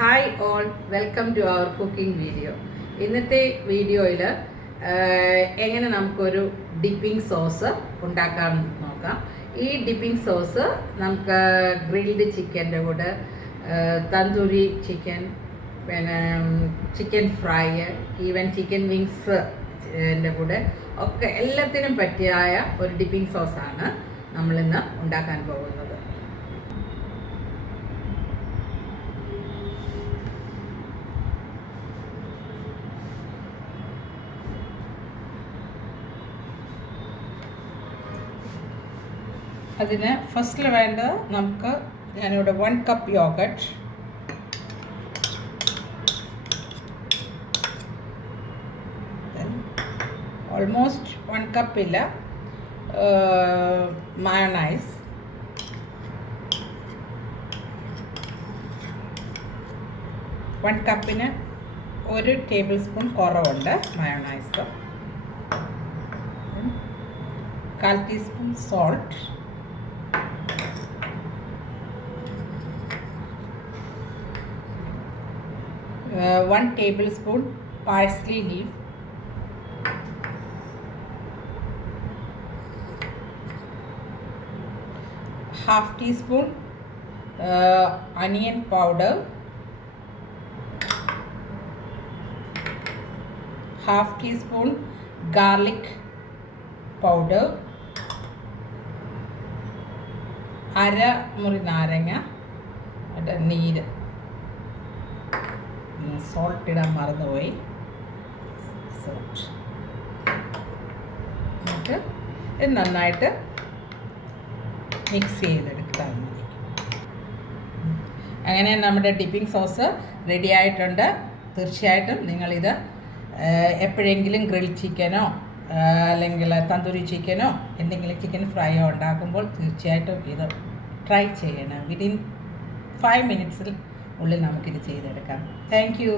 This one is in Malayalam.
Hi all, welcome to our cooking video. ഇന്നത്തെ വീഡിയോയിൽ എങ്ങനെ നമുക്കൊരു ഡിപ്പിംഗ് സോസ് ഉണ്ടാക്കാൻ നോക്കാം. ഈ ഡിപ്പിംഗ് സോസ് നമുക്ക് ഗ്രിൽഡ് ചിക്കൻ്റെ കൂടെ, തന്തൂരി ചിക്കൻ, പിന്നെ ചിക്കൻ ഫ്രൈ, ഈവൻ ചിക്കൻ വിങ്സിൻ്റെ കൂടെ ഒക്കെ എല്ലാത്തിനും പറ്റിയായ ഒരു ഡിപ്പിംഗ് സോസാണ് നമ്മളിന്ന് ഉണ്ടാക്കാൻ പോകുന്നത്. അതിന് ഫസ്റ്റിൽ വേണ്ടത് നമുക്ക് ഞാനിവിടെ 1 കപ്പ് യോഗട്ട്, ഓൾമോസ്റ്റ് 1 കപ്പില്ല മയോണൈസ്, വൺ കപ്പിന് 1 ടേബിൾ സ്പൂൺ കുറവുണ്ട് mayonnaise, 1/4 teaspoon salt, 1 tablespoon parsley leaf, 1/2 teaspoon onion powder, 1/2 teaspoon garlic powder, അര മുറി നാരങ്ങ നീര്, സോൾട്ട് ഇടാൻ മറന്നുപോയി, സോൾട്ട്. എന്നിട്ട് ഇത് നന്നായിട്ട് മിക്സ് ചെയ്തെടുത്താൽ മതി. അങ്ങനെ നമ്മുടെ ഡിപ്പിംഗ് സോസ് റെഡി ആയിട്ടുണ്ട്. തീർച്ചയായിട്ടും നിങ്ങളിത് എപ്പോഴെങ്കിലും ഗ്രിൽ ചിക്കനോ അല്ലെങ്കിൽ തന്തൂരി ചിക്കനോ എന്തെങ്കിലും ചിക്കൻ ഫ്രൈയോ ഉണ്ടാക്കുമ്പോൾ തീർച്ചയായിട്ടും ഇത് ട്രൈ ചെയ്യണം. വിതിൻ 5 മിനിറ്റ്സിൽ ഉള്ളിൽ നമുക്കിത് ചെയ്തെടുക്കാം. Thank you.